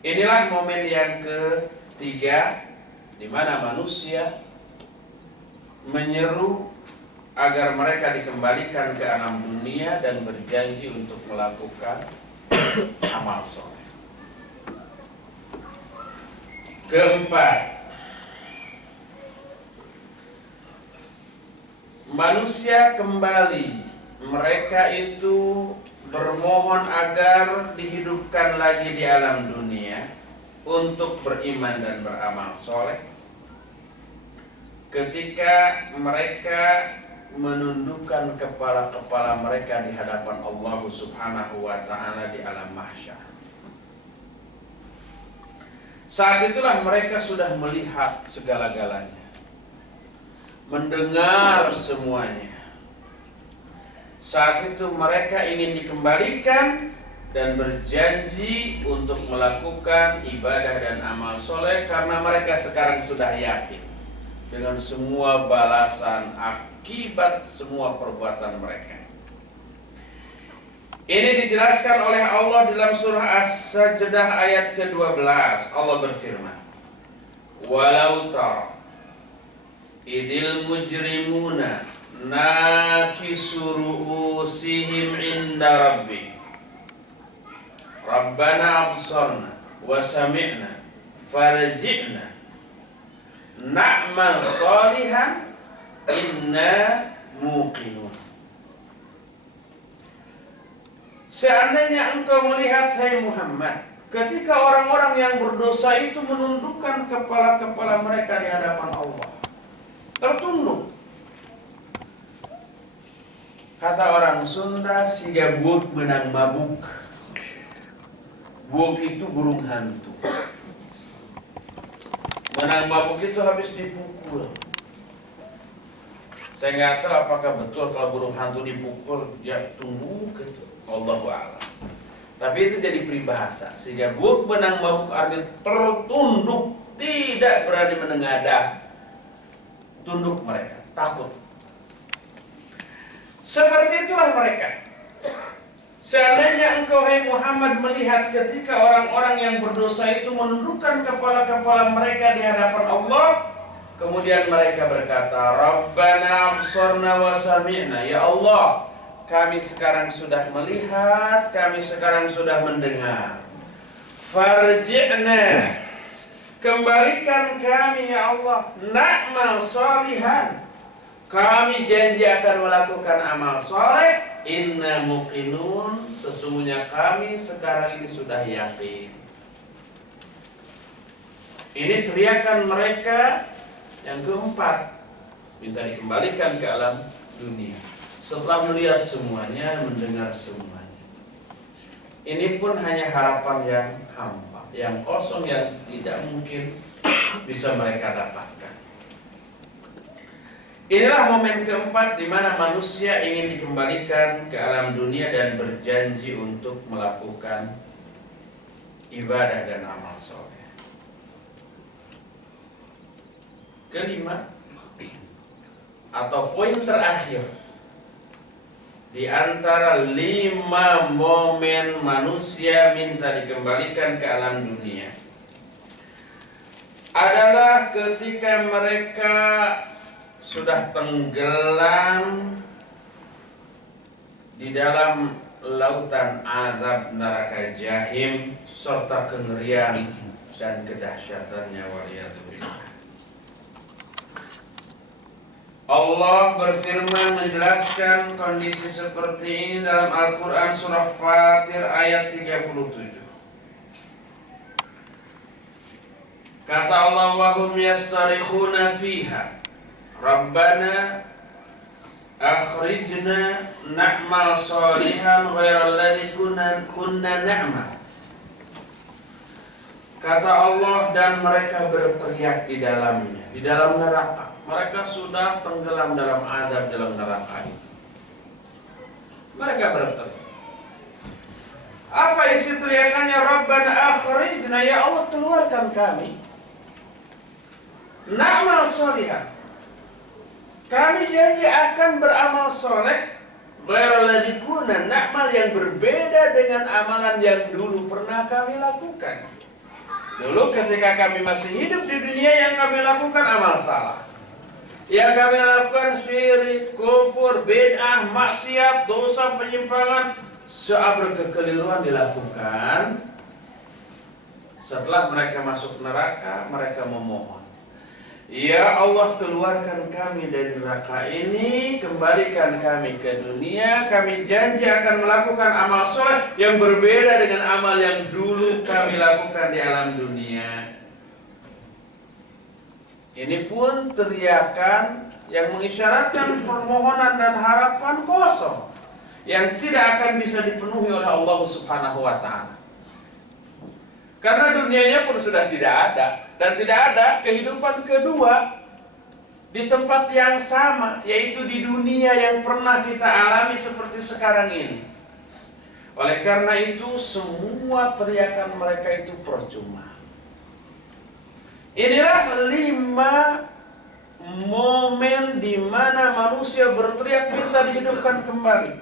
Inilah momen yang ketiga di mana manusia menyeru agar mereka dikembalikan ke alam dunia dan berjanji untuk melakukan amal soleh. Keempat, manusia kembali. Mereka itu bermohon agar dihidupkan lagi di alam dunia untuk beriman dan beramal soleh. Ketika mereka menundukkan kepala-kepala mereka di hadapan Allah Subhanahu wa ta'ala di alam mahsyar. Saat itulah mereka sudah melihat segala-galanya, mendengar semuanya. Saat itu mereka ingin dikembalikan dan berjanji untuk melakukan ibadah dan amal soleh karena mereka sekarang sudah yakin dengan semua balasan akibat semua perbuatan mereka. Ini dijelaskan oleh Allah dalam surah As-Sajdah ayat ke-12. Allah berfirman, "Walau tara idil mujrimuna nakisu ru'usihim inda rabbi Rabbana absarna wa sami'na farji'na na'mal salihan inna muqinun." Seandainya engkau melihat, hai Muhammad, ketika orang-orang yang berdosa itu menundukkan kepala-kepala mereka di hadapan Allah, tertunduk. Kata orang Sunda, siga buuk menang mabuk. Buuk itu burung hantu. Menang mabuk itu habis dipukul. Saya nggak tahu apakah betul kalau burung hantu dipukul dia tumbuh gitu. Allahu a'lam. Tapi itu jadi peribahasa. Sehingga buuk benang mabuk artinya tertunduk, tidak berani menengadah. Tunduk mereka, takut. Seperti itulah mereka. Seandainya engkau, hai Muhammad, melihat ketika orang-orang yang berdosa itu menundukkan kepala-kepala mereka di hadapan Allah, kemudian mereka berkata, Rabbana absarna wa sami'na. Ya Allah, kami sekarang sudah melihat, kami sekarang sudah mendengar. Farji'na, kembalikan kami ya Allah. Na'mal salihan, kami janji akan melakukan amal soleh. Inna muqinun, sesungguhnya kami sekarang ini sudah yakin. Ini teriakan mereka yang keempat, minta dikembalikan ke alam dunia. Setelah melihat semuanya, mendengar semuanya. Ini pun hanya harapan yang hampa, yang kosong, yang tidak mungkin bisa mereka dapatkan. Inilah momen keempat di mana manusia ingin dikembalikan ke alam dunia dan berjanji untuk melakukan ibadah dan amal soleh. Kelima, atau poin terakhir di antara 5 momen manusia minta dikembalikan ke alam dunia adalah ketika mereka sudah tenggelam di dalam lautan azab neraka jahim serta kengerian dan kedahsyatannya, waliyadzubillah. Allah berfirman menjelaskan kondisi seperti ini dalam Al-Quran surah Fatir ayat 37. Kata Allah, wahum yastarikhuna fiha Rabbana akhrijna na'mal salihan ghairal ladzi kunna na'mal. Kata Allah, dan mereka berteriak di dalamnya, di dalam neraka. Mereka sudah tenggelam dalam azab dalam neraka itu. Mereka berteriak. Apa isi teriakannya? Rabbana akhrijna, ya Allah keluarkan kami. Na'mal salihan, kami janji akan beramal soleh. Ghairal ladzi kunna na'mal, yang berbeda dengan amalan yang dulu pernah kami lakukan. Dulu ketika kami masih hidup di dunia, yang kami lakukan amal salah, yang kami lakukan syirik, kufur, bid'ah, maksiat, dosa, penyimpangan, seabrek kekeliruan dilakukan. Setelah mereka masuk neraka, mereka memohon, ya Allah, keluarkan kami dari neraka ini, kembalikan kami ke dunia. Kami janji akan melakukan amal soleh yang berbeda dengan amal yang dulu kami lakukan di alam dunia. Ini pun teriakan yang mengisyaratkan permohonan dan harapan kosong, yang tidak akan bisa dipenuhi oleh Allah Subhanahu wa Ta'ala. Karena dunianya pun sudah tidak ada, dan tidak ada kehidupan kedua di tempat yang sama, yaitu di dunia yang pernah kita alami seperti sekarang ini. Oleh karena itu, semua teriakan mereka itu percuma. Inilah 5 momen di mana manusia berteriak minta dihidupkan kembali.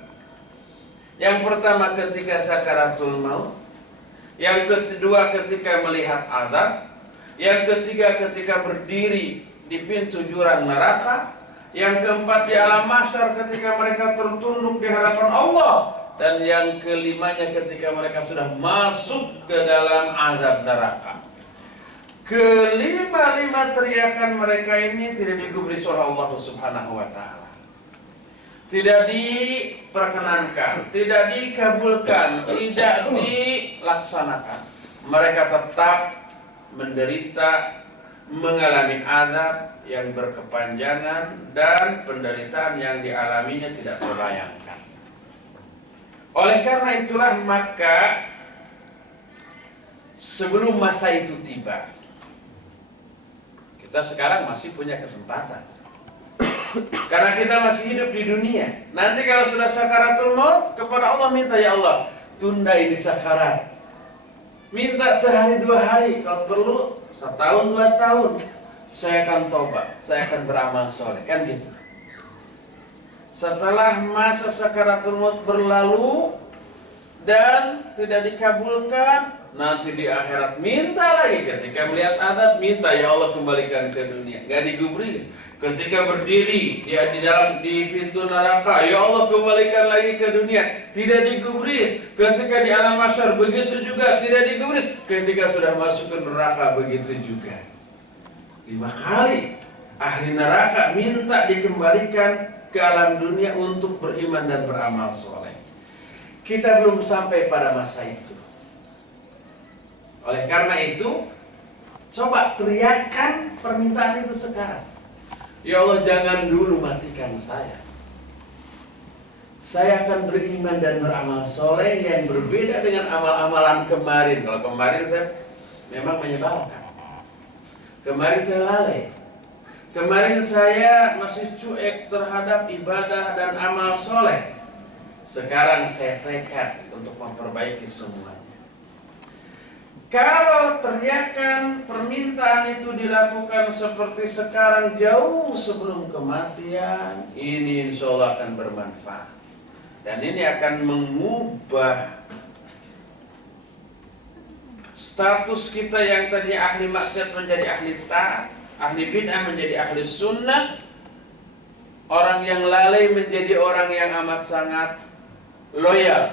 Yang pertama ketika sakaratul maut, yang kedua ketika melihat azab, yang ketiga ketika berdiri di pintu jurang neraka, yang keempat di alam mahsyar ketika mereka tertunduk di hadapan Allah, dan yang kelimanya ketika mereka sudah masuk ke dalam azab neraka. Kelima-lima teriakan mereka ini tidak digubris oleh Allah Subhanahu wa Ta'ala, tidak diperkenankan, tidak dikabulkan, tidak dilaksanakan. Mereka tetap menderita, mengalami azab yang berkepanjangan, dan penderitaan yang dialaminya tidak terbayangkan. Oleh karena itulah, maka sebelum masa itu tiba, kita sekarang masih punya kesempatan. Karena kita masih hidup di dunia. Nanti kalau sudah sakaratul maut, kepada Allah minta, ya Allah, tunda ini sakarat. Minta sehari 2 hari, kalau perlu 1 tahun 2 tahun. Saya akan tobat, saya akan beramal soleh, kan gitu. Setelah masa sakaratul maut berlalu dan tidak dikabulkan, nanti di akhirat minta lagi. Ketika melihat azab, minta, ya Allah, kembalikan ke dunia. Gak digubris. Ketika berdiri di pintu neraka, ya Allah, kembalikan lagi ke dunia. Tidak digubris. Ketika di alam mahsyar, begitu juga, tidak digubris. Ketika sudah masuk ke neraka, begitu juga. 5 kali ahli neraka minta dikembalikan ke alam dunia untuk beriman dan beramal soleh. Kita belum sampai pada masa itu. Oleh karena itu, coba teriakan permintaan itu sekarang. Ya Allah, jangan dulu matikan saya. Saya akan beriman dan beramal soleh yang berbeda dengan amal-amalan kemarin. Kalau kemarin saya memang menyebalkan. Kemarin saya lalai. Kemarin saya masih cuek terhadap ibadah dan amal soleh. Sekarang saya tekad untuk memperbaiki semuanya. Kalau teriakan permintaan itu dilakukan seperti sekarang, jauh sebelum kematian, ini insya Allah akan bermanfaat. Dan ini akan mengubah status kita yang tadi ahli maksiat menjadi ahli taat, ahli bid'ah menjadi ahli sunnah, orang yang lalai menjadi orang yang amat sangat loyal